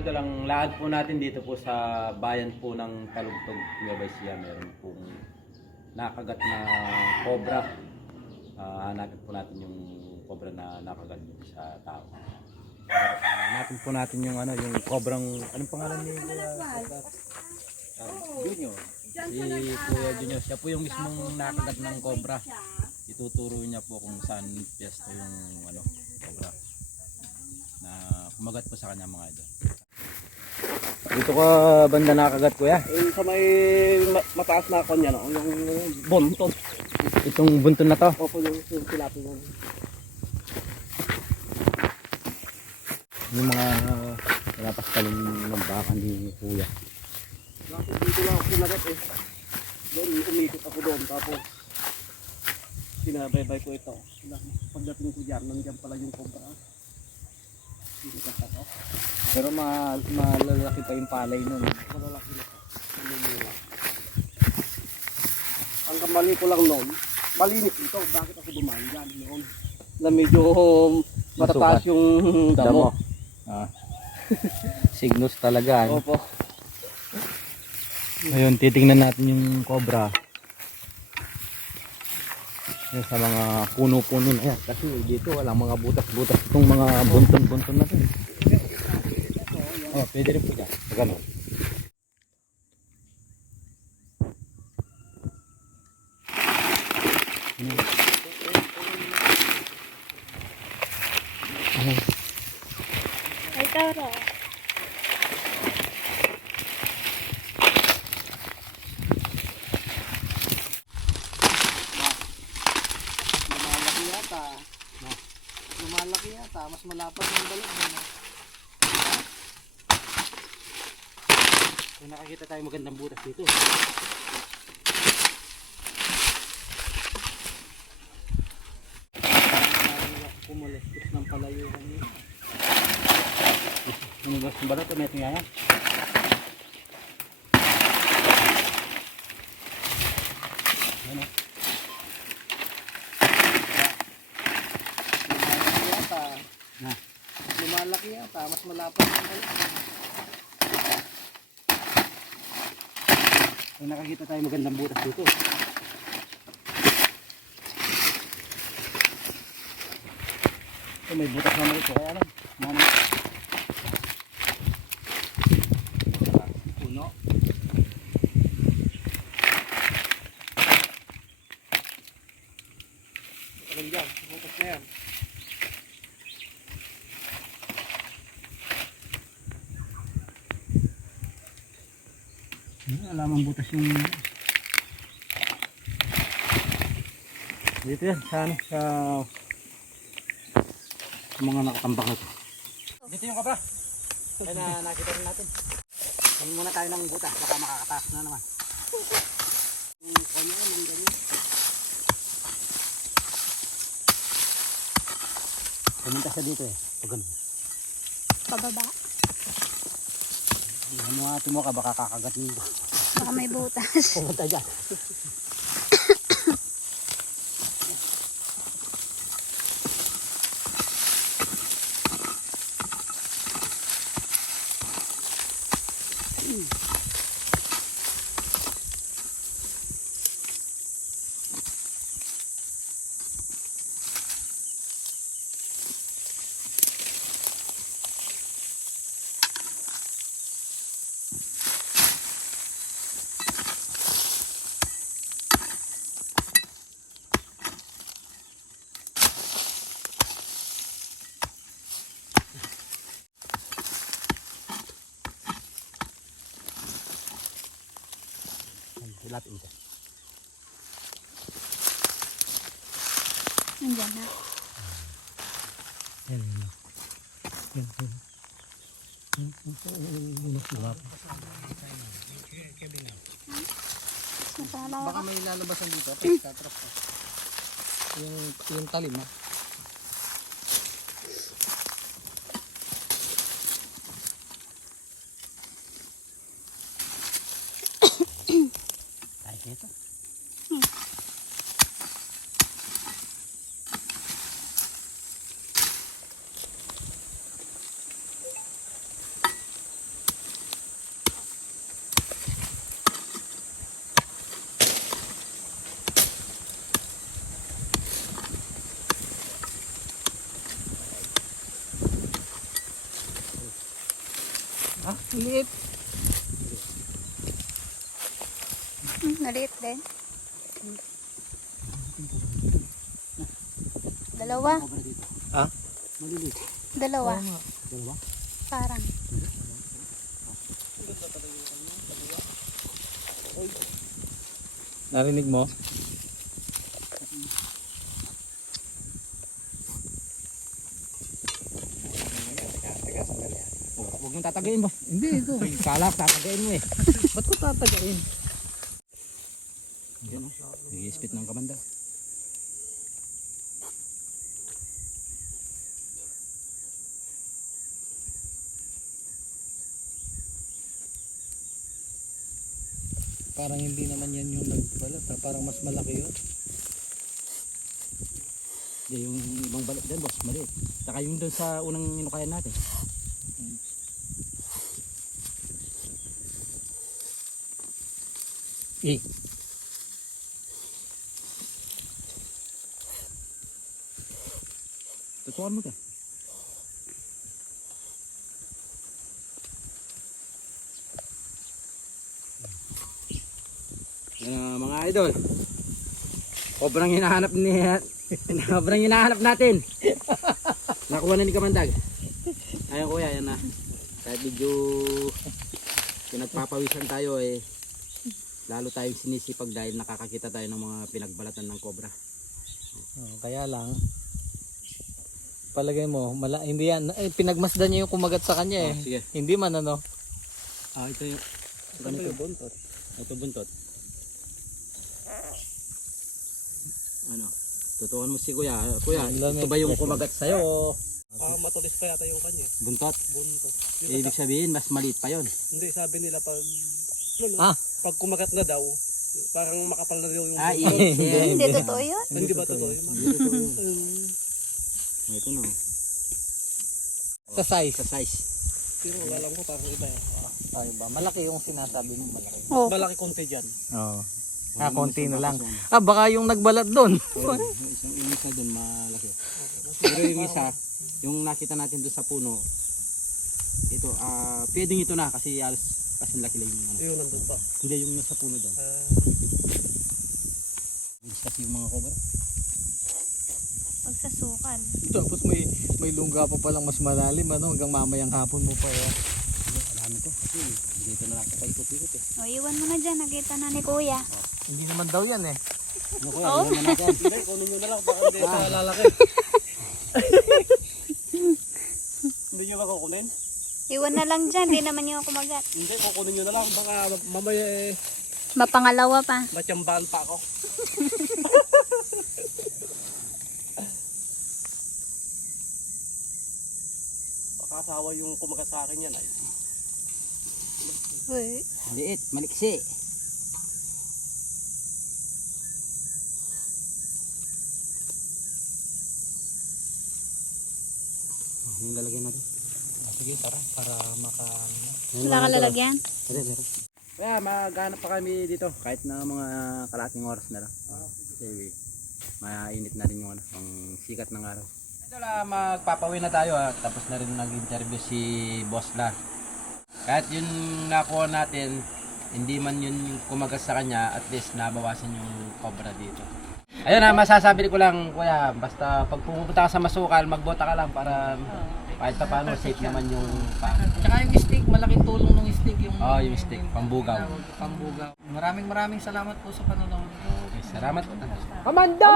idol, ang lahat po natin dito po sa bayan po ng Talugtog, Nueva Ecija, meron pong nakagat na cobra. Ah, hanapin po natin yung cobra na nakagat dito sa tao. Hanapin po natin yung ano, yung cobrang, anong pangalan niya? Uh, Junior. Si Kuya Junior, siya po yung mismong nakagat ng cobra. Ituturo niya po kung saan piyesta yung ano, cobra na kumagat po sa kanya mga idol. Dito ka banda nakagat kuya? Yung sa may ma- mataas na ako niya, no? yung bonton. Itong bunton na to. Opo, yung, yung tilapia nun. Yung mga pinapastalin ng baka ni kuya. Dito lang ako sinagat eh. Doon, umikot ako doon. Tapos, sinabaybay ko ito. Pagdating ko dyan, nandiyan pala yung cobra. Pero ma malalaki pa yung palay nun. Malalaki na po. Namumula. Ang kamali ko lang noon, malinis dito. Bakit ako dumaan dyan noon? Na medyo matataas yung damo. Ah. Signos talaga. ano? Opo. Ngayon, titingnan natin yung cobra. Yan sa mga puno-puno na yan. Kasi dito walang mga butas-butas itong mga bunton-bunton na to. eh. Oh, pwede rin po dyan. Ganun. Ay, tara. Malapad yung balon. Ano? Kung nakakita tayo magandang butas dito. Kumalestos ng palayuhan niya. Yung gas ng balat, may tingaya. Ano? Lumalaki yata. Na. Yata. Mas malapad yung balon. Kung nakakita tayo magandang butas dito. Ito may butas naman ito. Kaya lang. Mama. Puno. Dyan? Bukas na yan. Alamang butas yung dito yan sa ano sa sa mga nakatambak ito. Dito yung kabra kaya na nakita rin natin. Tingin muna tayo ng butas baka makakataas na naman. Yung kanya, yung ganyan. pumunta siya dito eh. Pag ganun Pababa. Ano nga mo ka baka kakagat mo Baka may butas. pumunta dyan Hilapin ka. Nandiyan na. Yan, yan. Yan, yan. Yan, yan, yan, yan, yan. Nasama Baka may lalabasan dito. Yung, yung talim ha. Tayo dito. Liit. Hmm, Naliit din. Dalawa. Ah? Dalawa. Dalawa? Parang. Narinig mo? Oh, huwag mong tatagayin boss. Hindi, ito. Kalak, tatagayin mo eh. Ba't ko tatagain? Yan o. Nag-ispit ng kamanda. Parang hindi naman yan yung nagbalat ha. Parang mas malaki yun. Hindi, yung ibang balat dyan boss, maliit. Saka yung doon sa unang inukayan natin. Eh. Tutukan mo ka. Yan ah, mga idol. Sobrang hinahanap ni sobrang hinahanap natin. Nakuha na ni Kamandag. Ayun kuya, yan na. Kahit medyo pinagpapawisan tayo eh. Lalo tayong sinisipag dahil nakakakita tayo ng mga pinagbalatan ng cobra. Oh, kaya lang, palagay mo, mala, hindi yan, eh, pinagmasdan niya yung kumagat sa kanya eh. Oh, sige. Hindi man ano. Ah, ito yung ganito buntot. Ito buntot. Ano? Tutukan mo si kuya. Kuya, Ang lamig. ito ba yung kumagat sa'yo Ah, matulis pa yata yung kanya. buntot? Bunto. Ibig sabihin, mas maliit pa yon. Hindi, sabi nila pag, Ah. Pag kumagat na daw, parang makapal na daw yung Ah, buntot. ibig Hindi totoo yun. Hindi ba totoo yun? Hindi. Um, Ito na. oh. Sa size. Sa size. pero alam ko parang iba yan. Ay ba? Malaki yung sinasabi mo, malaki. Oh. Malaki konti dyan. Oo. Ah, konti na lang. Yung Ah, baka yung nagbalat doon. isang yung isa doon malaki. Pero yung isa, yung nakita natin doon sa puno, ito, ah, pwedeng ito na kasi alas kasi laki lang yung ano. Yun, nandun pa. Hindi yung nasa puno doon. Ah, Bilis kasi yung mga cobra. Pagsasukan. Tapos may may lungga pa palang mas malalim ano hanggang mamayang hapon mo pa eh. Marami to. Kasi dito na lang sa paikot-ikot eh. O, iwan mo na dyan. Nakita na ni kuya. Hindi naman daw yan eh. Ano kuya, oh. na natin. hindi, kunin nyo na lang. Baka hindi Ah. sa lalaki. hindi nyo ba kukunin? Iwan na lang dyan. Di naman yung kumagat. Hindi, kukunin nyo na lang. Baka mamaya eh, Mapangalawa pa. matiyambahan pa ako. Baka asawa yung kumagat sa akin yan. Ay. Uy. Liit, maliksi. Oh, yung lalagyan natin. Ah, sige, tara para maka Wala ka lalagyan. Meron, meron. Kaya maghanap pa kami dito kahit na mga kalating oras na lang. Uh, kasi mainit na rin yung ano, ang sikat ng araw. Ito lang, magpapawin na tayo ha. Tapos na rin nag-interview si Boss La. Kahit yun nakuha natin, hindi man yun kumagas sa kanya, at least nabawasan yung cobra dito. Ayun na, masasabi ko lang, kuya, basta pag pumunta ka sa masukal, magbota ka lang para kahit pa paano safe naman yung pa. Tsaka yung stick, malaking tulong ng stick yung Oh, yung stick, pambugaw. pambugaw. Maraming maraming salamat po sa panonood. Okay, salamat. Kamanda!